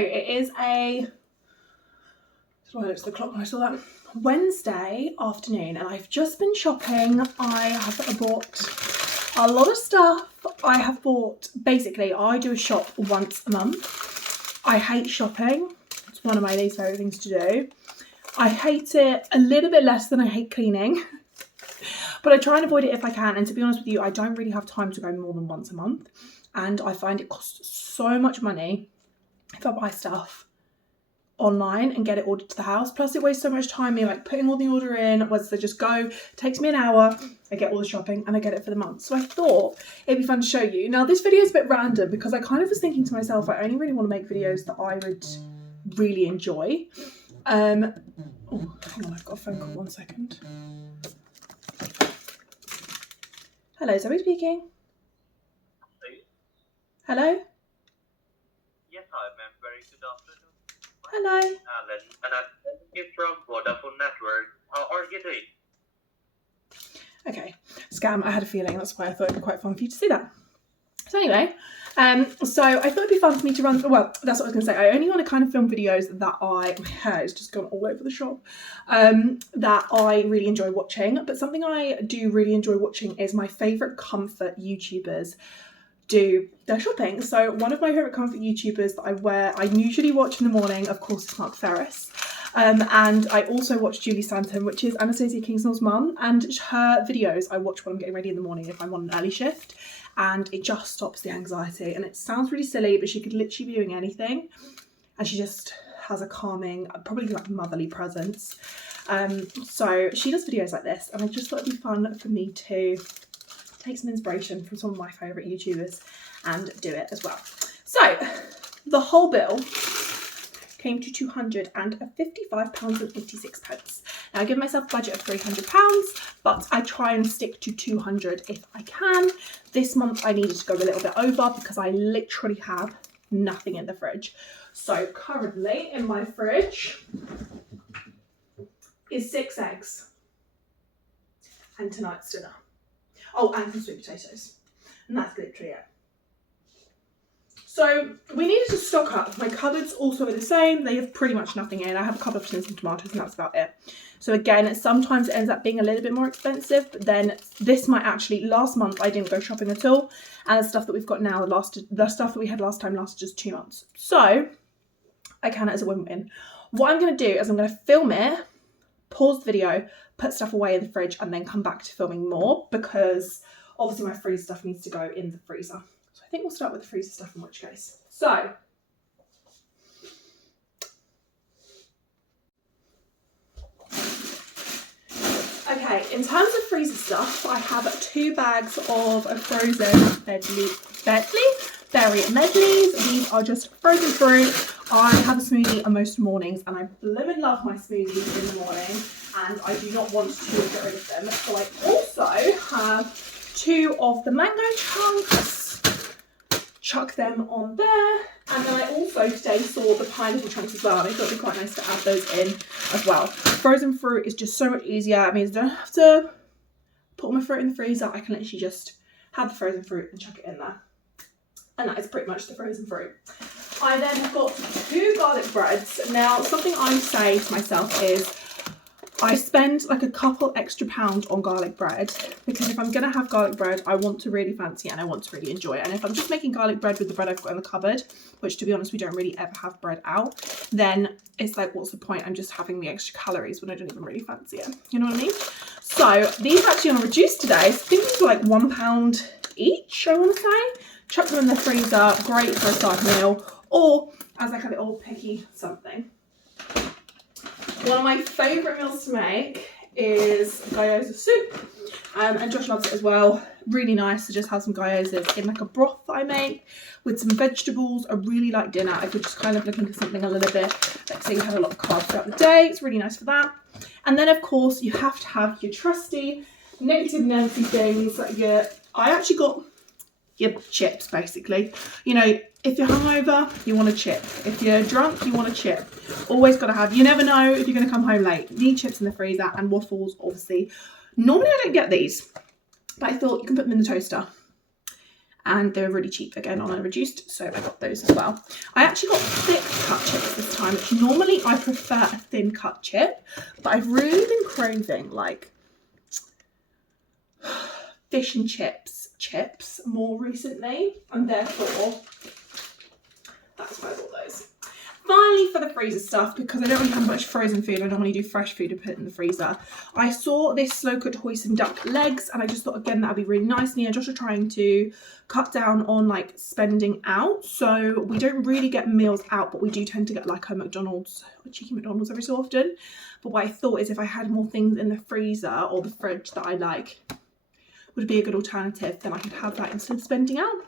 it is a, I looked at the clock when I saw that, Wednesday afternoon, and I've just been shopping. I have bought a lot of stuff. I have bought, basically, I do a shop once a month. I hate shopping. It's one of my least favourite things to do. I hate it a little bit less than I hate cleaning. But I try and avoid it if I can. And to be honest with you, I don't really have time to go more than once a month. And I find it costs so much money if I buy stuff online and get it ordered to the house. Plus it wastes so much time, me like putting all the order in, once they just go, it takes me an hour, I get all the shopping and I get it for the month. So I thought it'd be fun to show you. Now this video is a bit random because I kind of was thinking to myself, I only really want to make videos that I would really enjoy. Oh, hang on, I've got a phone call, 1 second. Hello, Zoe speaking. Hello? Yes, hi, ma'am. Very good afternoon. Hello. Alan, and I'm calling you from Vodafone Network. How are you doing? Okay, scam, I had a feeling, that's why I thought it'd be quite fun for you to see that. So anyway, so I thought it'd be fun for me to run, well, that's what I was going to say. I only want to kind of film videos that my hair has just gone all over the shop, that I really enjoy watching. But something I do really enjoy watching is my favourite comfort YouTubers do their shopping. So one of my favourite comfort YouTubers that I usually watch in the morning, of course, is Mark Ferris. And I also watch Julie Stanton, which is Anastasia Kingsnor's mum, and her videos I watch when I'm getting ready in the morning if I'm on an early shift, and it just stops the anxiety. And it sounds really silly, but she could literally be doing anything and she just has a calming, probably like motherly presence. So she does videos like this, and I just thought it'd be fun for me to take some inspiration from some of my favourite YouTubers and do it as well. So the whole bill came to £255.86. Now I give myself a budget of £300, but I try and stick to 200 if I can. This month I needed to go a little bit over because I literally have nothing in the fridge. So currently in my fridge is 6 eggs and tonight's dinner. Oh, and some sweet potatoes. And that's literally it. So we needed to stock up. My cupboards also are the same. They have pretty much nothing in. I have a couple of tins and tomatoes and that's about it. So again, sometimes it ends up being a little bit more expensive, but then this might actually, last month I didn't go shopping at all. And the stuff that we've got now, the stuff that we had last time lasted just 2 months. So I count it as a win-win. What I'm going to do is I'm going to film it, pause the video, put stuff away in the fridge and then come back to filming more because obviously my freezer stuff needs to go in the freezer. So I think we'll start with the freezer stuff in which case. So, okay, in terms of freezer stuff, I have 2 bags of frozen berry medleys. These are just frozen fruit. I have a smoothie on most mornings and I blooming love my smoothies in the morning and I do not want to get rid of them. So I also have 2 of the mango chunks. Chuck them on there, and then I also today saw the pineapple chunks as well, and I thought it'd be quite nice to add those in as well. Frozen fruit is just so much easier. It means I don't have to put all my fruit in the freezer. I can literally just have the frozen fruit and chuck it in there, and that is pretty much the frozen fruit. I then have got 2 garlic breads. Now something I say to myself is I spend like a couple extra pounds on garlic bread because if I'm going to have garlic bread, I want to really fancy it and I want to really enjoy it. And if I'm just making garlic bread with the bread I've got in the cupboard, which to be honest, we don't really ever have bread out, then it's like, what's the point? I'm just having the extra calories when I don't even really fancy it. You know what I mean? So these are actually on a reduce today. I think these are like £1 each, I want to say. Chuck them in the freezer, great for a side meal, or as like a little picky something. One of my favourite meals to make is gyoza soup, and Josh loves it as well. Really nice to just have some gyozas in like a broth that I make with some vegetables. I really like dinner. I could just kind of look into something a little bit, like say you have a lot of carbs throughout the day. It's really nice for that. And then of course you have to have your trusty negative Nancy things. Like I actually got your chips basically. You know, if you're hungover, you want a chip. If you're drunk, you want a chip. Always got to have. You never know if you're going to come home late. Need chips in the freezer, and waffles, obviously. Normally I don't get these, but I thought you can put them in the toaster and they were really cheap again on a reduced, so I got those as well. I actually got thick cut chips this time, which normally I prefer a thin cut chip, but I've really been craving like fish and chips more recently, and therefore that's why I bought those. Finally, for the freezer stuff, because I don't really have much frozen food, I normally do fresh food and put it in the freezer. I saw this slow cooked hoisin duck legs, and I just thought, again, that would be really nice. Me and Josh are trying to cut down on like spending out, so we don't really get meals out, but we do tend to get like a McDonald's, a cheeky McDonald's every so often. But what I thought is if I had more things in the freezer or the fridge that I like would be a good alternative, then I could have that instead of spending out.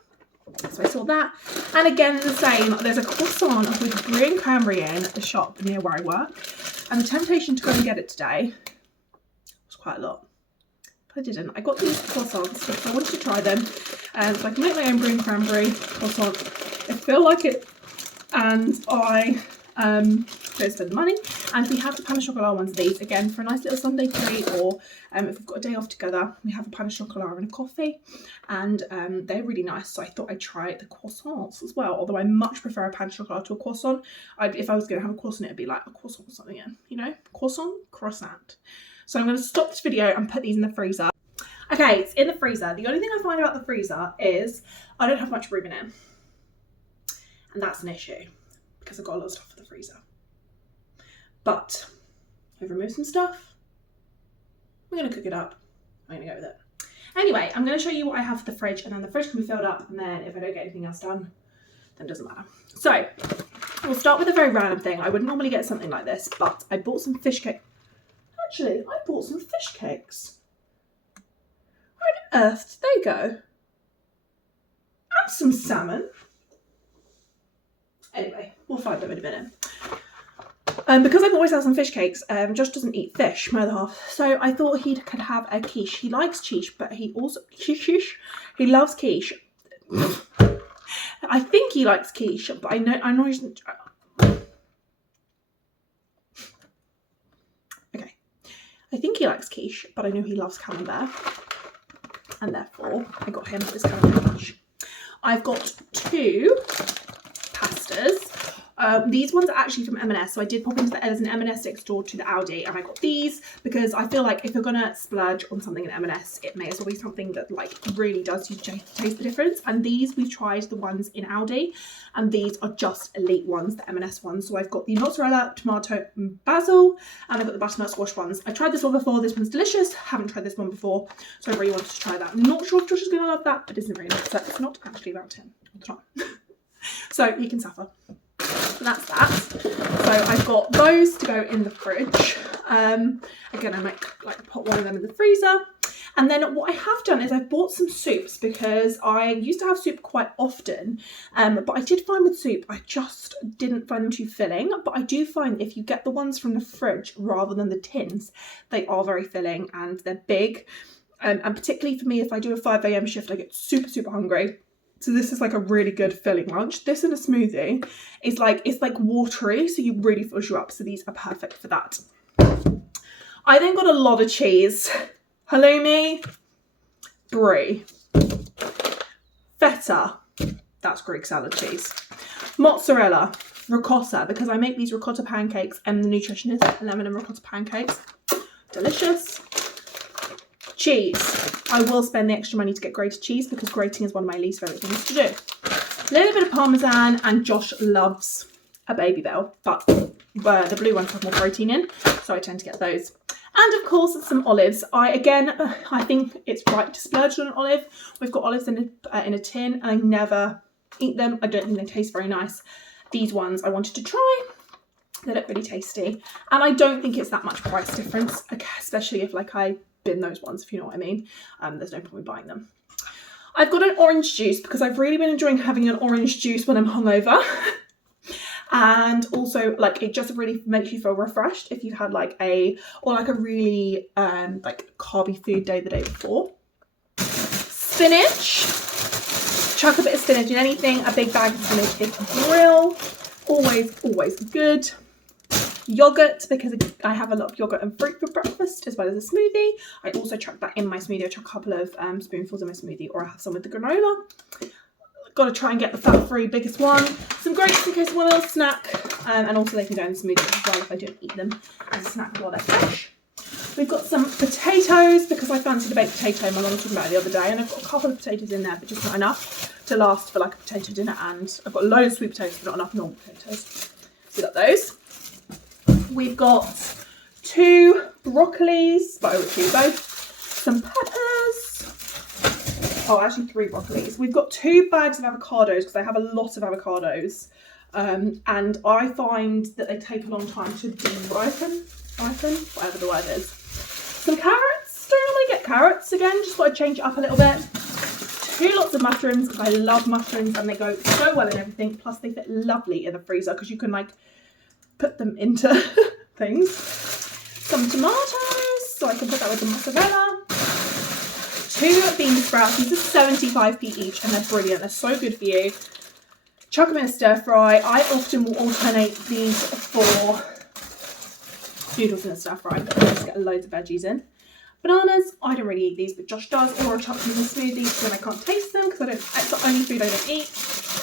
So I saw that, and again the same, there's a croissant with brie and cranberry in at the shop near where I work, and the temptation to go and get it today was quite a lot, but I didn't. I got these croissants because I wanted to try them, and so I can make my own brie and cranberry croissant. I feel like it, and I don't spend the money. And we have the pain au chocolat ones of these, again, for a nice little Sunday treat, or if we've got a day off together, we have a pain au chocolat and a coffee, and they're really nice, so I thought I'd try the croissants as well, although I much prefer a pain au chocolat to a croissant. If I was going to have a croissant, it'd be like a croissant or something, you know, croissant. So I'm going to stop this video and put these in the freezer. Okay, it's in the freezer. The only thing I find about the freezer is I don't have much room in it, and that's an issue, because I've got a lot of stuff for the freezer. But I've removed some stuff. We're going to cook it up. I'm going to go with it. Anyway, I'm going to show you what I have for the fridge, and then the fridge can be filled up, and then if I don't get anything else done, then it doesn't matter. So we'll start with a very random thing. I wouldn't normally get something like this, but I bought some fish cake. Actually, I bought some fish cakes. Where on earth did they go? And some salmon. Anyway, we'll find them in a minute. Because I've always had some fish cakes, Josh doesn't eat fish, my other half, so I thought he could have a quiche. He likes quiche, but he also he loves quiche. I think he likes quiche, but I know he's okay. I think he likes quiche, but I know he loves camembert, and therefore I got him this camembert quiche. I've got two pastas. These ones are actually from M&S, so I did pop into there's an M&S next door to the Aldi, and I got these because I feel like if you're gonna splurge on something in M&S, it may as well be something that like really does you taste the difference. And these, we've tried the ones in Aldi, and these are just elite ones, the M&S ones. So I've got the mozzarella, tomato, and basil, and I've got the butternut squash ones. I tried this one before. This one's delicious. Haven't tried this one before, so I really wanted to try that. I'm not sure if Josh is gonna love that, but isn't very nice. So it's not actually about him all the time, so he can suffer. So that's that. So I've got those to go in the fridge. Again, I might like put one of them in the freezer. And then what I have done is I've bought some soups, because I used to have soup quite often, but I did find with soup, I just didn't find them too filling. But I do find if you get the ones from the fridge rather than the tins, they are very filling and they're big. And particularly for me, if I do a 5 AM shift, I get super hungry. So this is like a really good filling lunch. This in a smoothie is like, it's like watery, so you really fills you up. So these are perfect for that. I then got a lot of cheese. Halloumi, brie, feta, that's Greek salad cheese, mozzarella, ricotta, because I make these ricotta pancakes, and the nutritionist lemon and ricotta pancakes, delicious. Cheese. I will spend the extra money to get grated cheese, because grating is one of my least favourite things to do. A little bit of parmesan, and Josh loves a Baby Bell, but the blue ones have more protein in, so I tend to get those. And of course, some olives. I think it's right to splurge on an olive. We've got olives in a tin, and I never eat them. I don't think they taste very nice. These ones I wanted to try. They look really tasty, and I don't think it's that much price difference, especially if like I bin those ones, if you know what I mean. There's no point in buying them. I've got an orange juice, because I've really been enjoying having an orange juice when I'm hungover. And also, like, it just really makes you feel refreshed if you've had like a really like carby food day the day before. Spinach. Chuck a bit of spinach in anything. A big bag of spinach is real. Always good. Yogurt, because I have a lot of yogurt and fruit for breakfast, as well as a smoothie. I also chuck that in my smoothie. I chuck a couple of spoonfuls in my smoothie, or I have some with the granola. Got to try and get the fat-free biggest one. Some grapes in case I want a little snack, and also they can go in the smoothie as well if I don't eat them as a snack while they're fresh. We've got some potatoes, because I fancied a baked potato. My mum was talking about it the other day, and I've got a couple of potatoes in there, but just not enough to last for like a potato dinner. And I've got loads of sweet potatoes, but not enough normal potatoes. So we got those. We've got 2 broccolis, but I would do both. Some peppers. Oh, actually 3 broccolis. We've got 2 bags of avocados, because I have a lot of avocados. And I find that they take a long time to ripen, whatever the word is. Some carrots. Don't really get carrots again, just thought I'd change it up a little bit. 2 lots of mushrooms, because I love mushrooms and they go so well in everything. Plus they fit lovely in the freezer, because you can like put them into things. Some tomatoes, so I can put that with the mozzarella. 2 bean sprouts. These are 75p each, and they're brilliant. They're so good for you. Chuck them in a stir fry. I often will alternate these for noodles in a stir fry, but I just get loads of veggies in. Bananas, I don't really eat these, but Josh does, or I chuck them in a smoothie so then I can't taste them, because it's the only food I don't eat.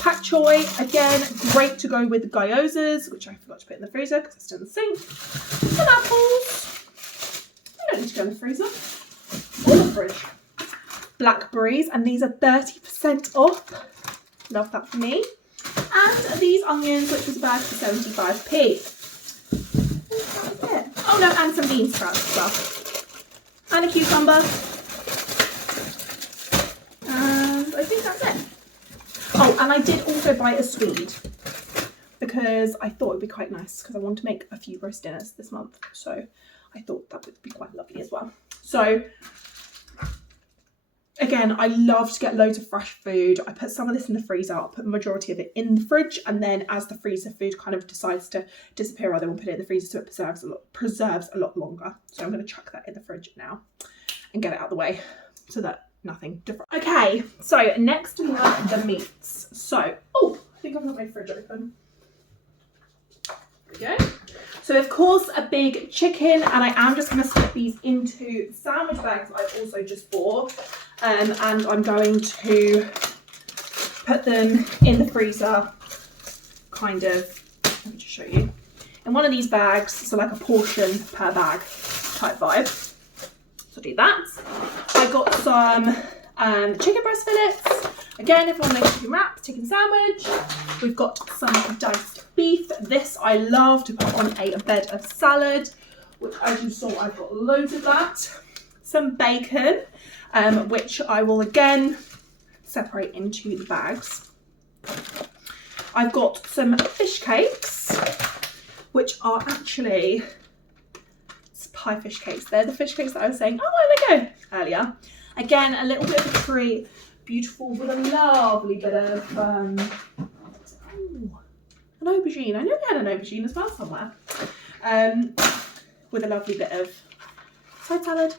Pak choy, again, great to go with the gyozas, which I forgot to put in the freezer because it's still in the sink. Some apples. They don't need to go in the freezer. Or the fridge. Blackberries, and these are 30% off. Love that for me. And these onions, which was a bag for 75p. That was it. Oh no, and some bean sprouts as well. And a cucumber. And I think that's it. Oh, and I did also buy a Swede, because I thought it would be quite nice, because I want to make a few roast dinners this month. So I thought that would be quite lovely as well. So again, I love to get loads of fresh food. I put some of this in the freezer. I'll put the majority of it in the fridge, and then as the freezer food kind of decides to disappear, I then will put it in the freezer so it preserves a lot longer. So I'm going to chuck that in the fridge now and get it out of the way so that nothing different. Okay, so next we have the meats. So, oh, I think I've got my fridge open. There we go. So of course a big chicken, and I am just going to split these into sandwich bags that I've also just bought. And I'm going to put them in the freezer, kind of, let me just show you, in one of these bags, so like a portion per bag type vibe. So do that. I got some chicken breast fillets. Again, if you want to make a chicken wrap, chicken sandwich. We've got some diced beef. This I love to put on a bed of salad, which as you saw, I've got loads of that. Some bacon, which I will again separate into the bags. I've got some fish cakes, which are actually pie fish cakes. They're the fish cakes that I was saying, oh, there they go, earlier. Again, a little bit of a treat, beautiful, with a lovely bit of an aubergine. I knew we had an aubergine as well somewhere. With a lovely bit of side salad.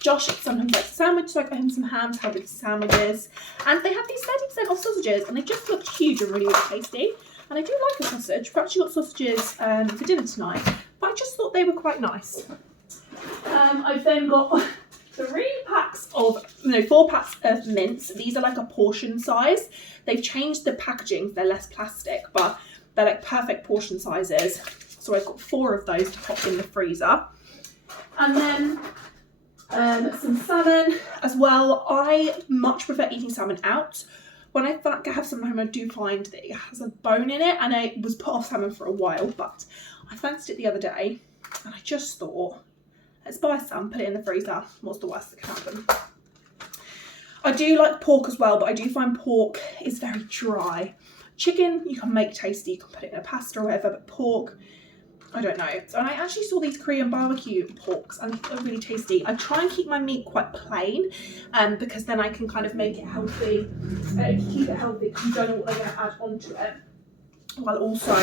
Josh sometimes likes a sandwich, so I got him some ham to help with the sandwiches. And they have these 30% off sausages, and they just look huge and really, really tasty. And I do like a sausage. We've actually got sausages for dinner tonight, but I just thought they were quite nice. I've then got 4 packs of mints. These are like a portion size. They've changed the packaging, they're less plastic, but they're like perfect portion sizes. So I've got 4 of those to pop in the freezer. And then some salmon as well. I much prefer eating salmon out. When I have some at home, I do find that it has a bone in it, and I was put off salmon for a while, but I fancied it the other day, and I just thought, let's buy some, put it in the freezer. What's the worst that can happen? I do like pork as well, but I do find pork is very dry. Chicken, you can make tasty, you can put it in a pasta or whatever, but pork, I don't know. So, and I actually saw these Korean barbecue porks, and they're really tasty. I try and keep my meat quite plain, because then I can kind of make it healthy, keep it healthy, because you don't know what they're going to add onto it, while also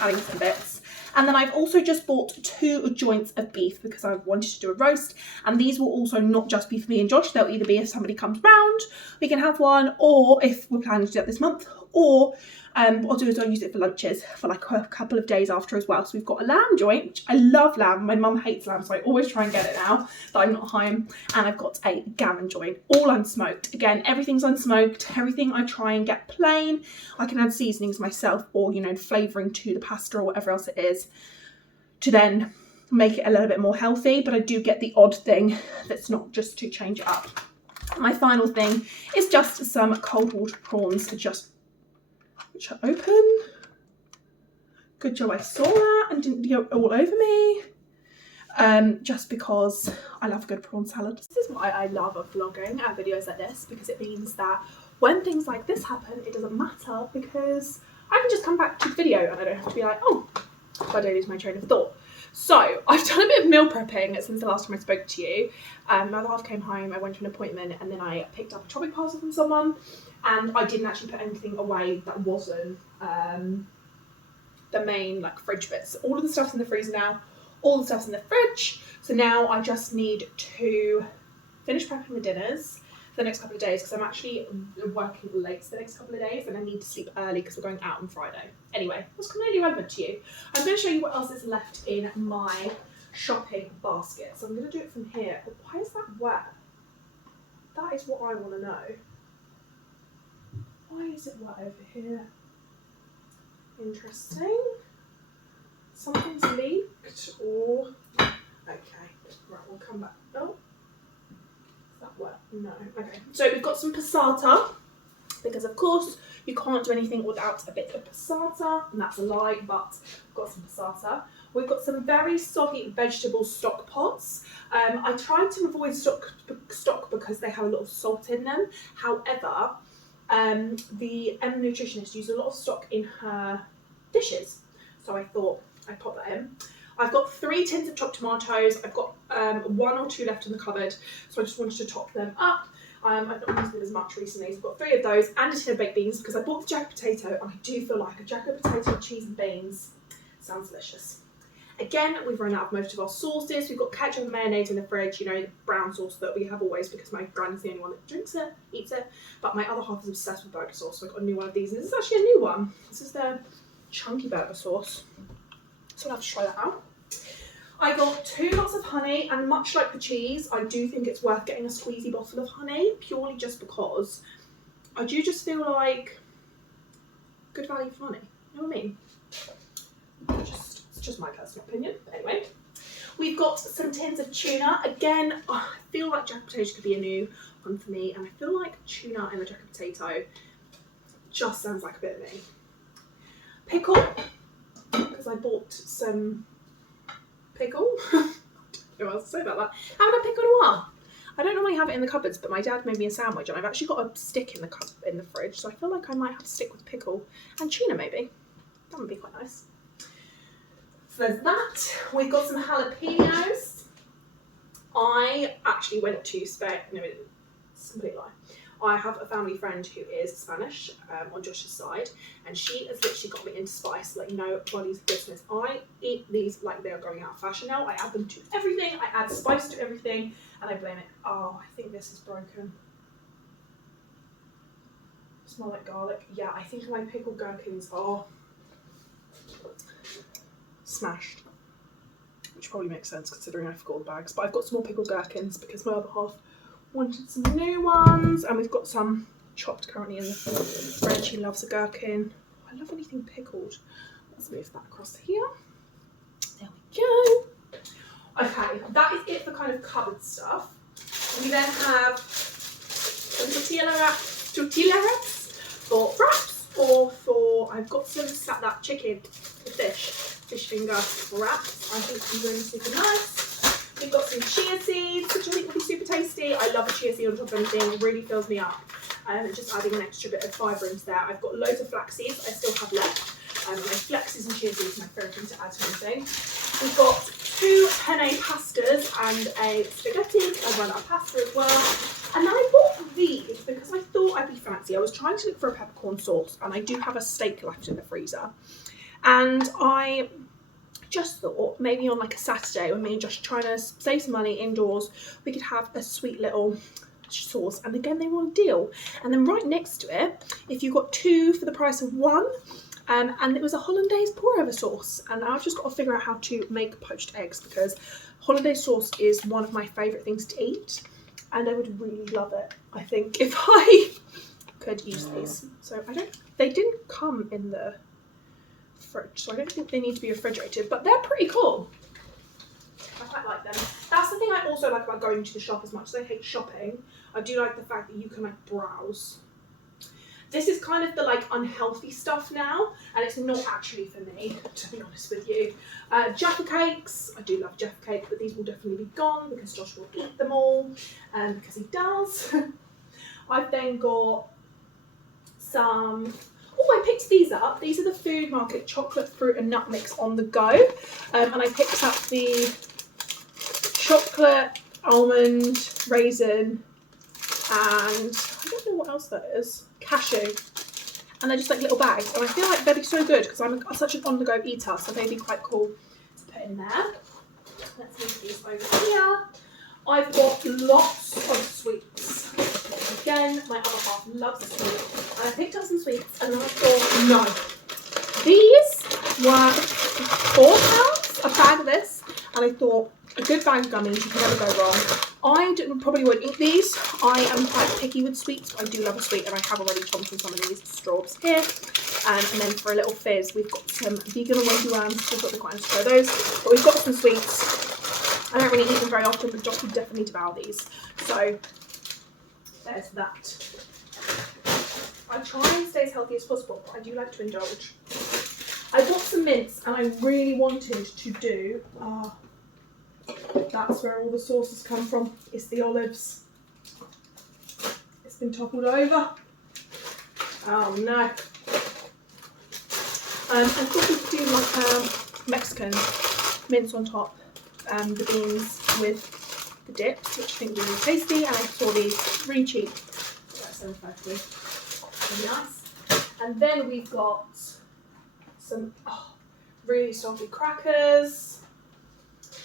adding some bits. And then I've also just bought 2 joints of beef, because I wanted to do a roast, and these will also not just be for me and Josh. They'll either be if somebody comes round, we can have one, or if we're planning to do it this month, or what I'll do is I'll use it for lunches for like a couple of days after as well. So we've got a lamb joint, which I love lamb. My mum hates lamb, so I always try and get it now that I'm not home. And I've got a gammon joint, all unsmoked. Again, everything's unsmoked. Everything I try and get plain. I can add seasonings myself, or, you know, flavouring to the pasta or whatever else it is, to then make it a little bit more healthy. But I do get the odd thing that's not, just to change it up. My final thing is just some cold water prawns, which are open. Good job I saw that and didn't go all over me. Just because I love a good prawn salad. This is why I love vlogging and videos like this, because it means that when things like this happen, it doesn't matter, because I can just come back to the video and I don't have to be like, oh, I don't lose my train of thought. So I've done a bit of meal prepping since the last time I spoke to you. My other half came home, I went to an appointment, and then I picked up a Tropic parcel from someone, and I didn't actually put anything away that wasn't the main like fridge bits. All of the stuff's in the freezer now, all the stuff's in the fridge. So now I just need to finish prepping the dinners for the next couple of days, because I'm actually working late the next couple of days and I need to sleep early because we're going out on Friday. Anyway, that's completely relevant to you. I'm going to show you what else is left in my shopping basket. So I'm going to do it from here. But why is that wet? That is what I want to know. Why is it wet over here? Interesting. Something's leaked, or... Okay, right, we'll come back. Oh. That wet? No. Okay. So we've got some passata, because of course you can't do anything without a bit of passata, and that's a lie, but we've got some passata. We've got some very soggy vegetable stock pots. I tried to avoid stock because they have a lot of salt in them. However, the nutritionist used a lot of stock in her dishes, so I thought I'd pop that in. I've got 3 tins of chopped tomatoes. I've got 1 or 2 left in the cupboard, so I just wanted to top them up. I've not used them as much recently, so I've got 3 of those and a tin of baked beans, because I bought the jacket potato and I do feel like a jacket potato with cheese and beans sounds delicious. Again, we've run out of most of our sauces. We've got ketchup and mayonnaise in the fridge, you know, the brown sauce that we have always, because my gran's the only one that drinks it, eats it. But my other half is obsessed with burger sauce, so I got a new one of these, and this is actually a new one. This is the chunky burger sauce. So I'll have to try that out. I got 2 lots of honey, and much like the cheese, I do think it's worth getting a squeezy bottle of honey, purely just because I do just feel like good value for money. You know what I mean? It's just my personal opinion. But anyway, we've got some tins of tuna. Again, I feel like jacket potatoes could be a new one for me, and I feel like tuna in the jacket potato just sounds like a bit of me. Pickle, because I bought some pickle. I don't know what else to say about that. I haven't had pickle in a while. I don't normally have it in the cupboards, but my dad made me a sandwich, and I've actually got a stick in the fridge, so I feel like I might have to stick with pickle and tuna maybe. That would be quite nice. So there's that. We've got some jalapenos. I actually went to Spain. No, it's a complete lie. I have a family friend who is Spanish on Josh's side, and she has literally got me into spice like nobody's business. I eat these like they are going out of fashion now. I add them to everything. I add spice to everything, and I blame it. Oh, I think this is broken. Smell like garlic. Yeah, I think my pickled gherkins are smashed, which probably makes sense considering I forgot the bags. But I've got some more pickled gherkins because my other half wanted some new ones, and we've got some chopped currently in the fridge. She loves a gherkin. I love anything pickled. Let's move that across here. There we go. Okay, that is it for kind of cupboard stuff. We then have some tortilla wraps for wraps, or for I've got some that chicken, the fish finger wraps. I think these are really super nice. We've got some chia seeds, which I think will be super tasty. I love a chia seed on top of anything. It really fills me up. Just adding an extra bit of fibre into there. I've got loads of flax seeds I still have left. My flaxes and chia seeds are my favourite thing to add to anything. We've got 2 penne pastas and a spaghetti. I run out of pasta as well. And then I bought these because I thought I'd be fancy. I was trying to look for a peppercorn sauce, and I do have a steak left in the freezer. And I just thought maybe on like a Saturday when me and Josh are trying to save some money indoors, we could have a sweet little sauce, and again they were on a deal. And then right next to it, if you got 2 for the price of 1, and it was a hollandaise pour over sauce. And I've just got to figure out how to make poached eggs, because hollandaise sauce is one of my favourite things to eat, and I would really love it, I think, if I could use these. So they didn't come in the fridge, so I don't think they need to be refrigerated, but they're pretty cool. I quite like them. That's the thing I also like about going to the shop. As much as I hate shopping, I do like the fact that you can like browse. This is kind of the like unhealthy stuff now, and it's not actually for me, to be honest with you. Jaffa cakes, I do love Jaffa cake, but these will definitely be gone because Josh will eat them all, because he does. I've then got some, oh, I picked these up. These are the Food Market chocolate fruit and nut mix on the go, and I picked up the chocolate, almond, raisin, and I don't know what else that is, cashew, and they're just like little bags, and I feel like they'd be so good because I'm such an on-the-go eater, so they'd be quite cool to put in there. Let's move these over here. I've got lots of sweets. Again, my other half loves a sweet, and I picked up some sweets, and then I thought, no, these were £4 a bag of this, and I thought, a good bag of gummies, you can never go wrong. I probably won't eat these. I am quite picky with sweets, but I do love a sweet, and I have already chomped on some of these straws here. And then for a little fizz, we've got some vegan and wonky worms. We've got the quite to try those, but we've got some sweets. I don't really eat them very often, but Josh would definitely devour these. So there's that. I try and stay as healthy as possible, but I do like to indulge. I bought some mints, and I really wanted to do. That's where all the sauces come from. It's the olives. It's been toppled over. Oh no. I thought we could do like Mexican mince on top, the beans with the dips, which I think would be really tasty. And I saw these really cheap. That's $75. Really nice. And then we've got some really salty crackers.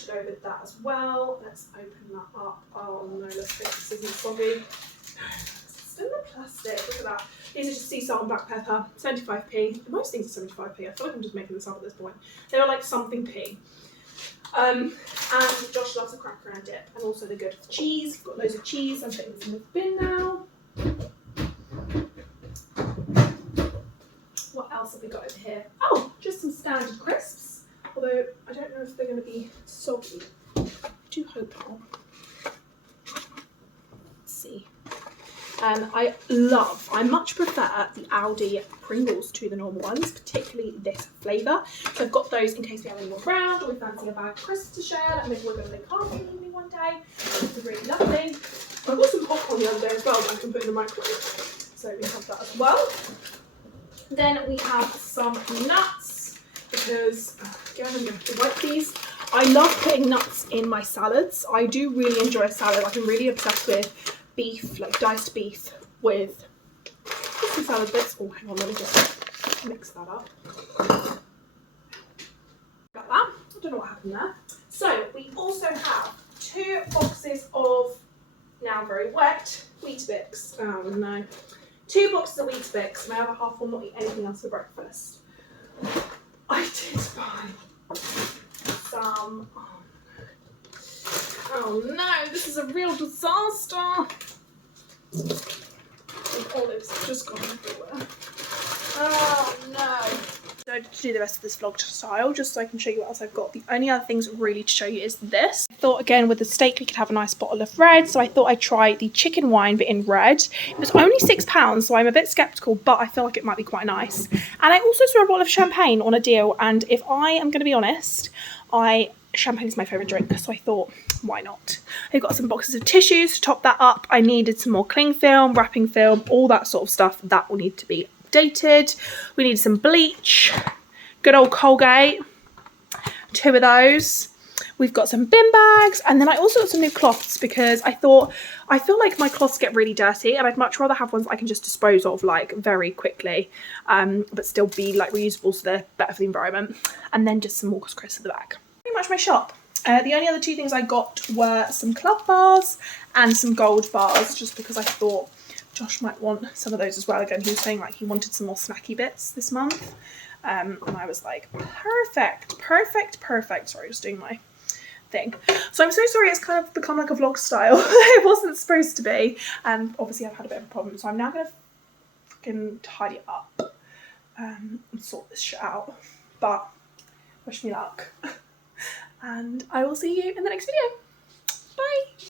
Go with that as well. Let's open that up. Oh no, let's make this isn't soggy. It's still in the plastic. Look at that. These are just sea salt and black pepper, 75p. Most things are 75p. I feel like I'm just making this up at this point. They were like something p. And Josh loves a cracker and a dip, and also they're good for cheese. We've got loads of cheese. I'm putting this in the bin now. What else have we got over here? Oh, just some standard crisps. Although I don't know if they're going to be soggy. I do hope not. Let's see. I much prefer the Aldi Pringles to the normal ones, particularly this flavour. So I've got those in case we have any more around, or we fancy a bag of crisps to share, and maybe we're going to make coffee in the evening one day. It's really lovely. I got some popcorn the other day as well that I can put in the microwave. So we have that as well. Then we have some nuts, because again, I'm going to wipe these. I love putting nuts in my salads. I do really enjoy a salad. Like, I'm really obsessed with beef, like diced beef with some salad bits. Oh, hang on, let me just mix that up. Got that. I don't know what happened there. So we also have 2 boxes of now very wet Weetabix. Oh no. 2 boxes of Weetabix. My other half will not eat anything else for breakfast. I did buy some. Oh no, this is a real disaster. The olives have just gone everywhere. Oh no. I decided to do the rest of this vlog style just so I can show you what else I've got. The only other things really to show you is this. I thought again with the steak we could have a nice bottle of red, so I thought I'd try the chicken wine but in red. It was only £6, so I'm a bit sceptical, but I feel like it might be quite nice. And I also saw a bottle of champagne on a deal, and if I am going to be honest, champagne is my favourite drink, so I thought, why not? I've got some boxes of tissues to top that up. I needed some more cling film, wrapping film, all that sort of stuff. That will need to be updated. We need some bleach, good old Colgate, 2 of those. We've got some bin bags, and then I also got some new cloths because I thought, I feel like my cloths get really dirty and I'd much rather have ones I can just dispose of like very quickly, but still be like reusable, so they're better for the environment. And then just some Walker's crisps at the back. Pretty much my shop. The only other 2 things I got were some club bars and some gold bars, just because I thought Josh might want some of those as well. Again, he was saying like he wanted some more snacky bits this month. And I was like, perfect. Sorry, just doing my thing. So I'm so sorry it's kind of become like a vlog style. It wasn't supposed to be. And obviously I've had a bit of a problem. So I'm now going to fucking tidy it up and sort this shit out. But wish me luck. And I will see you in the next video. Bye.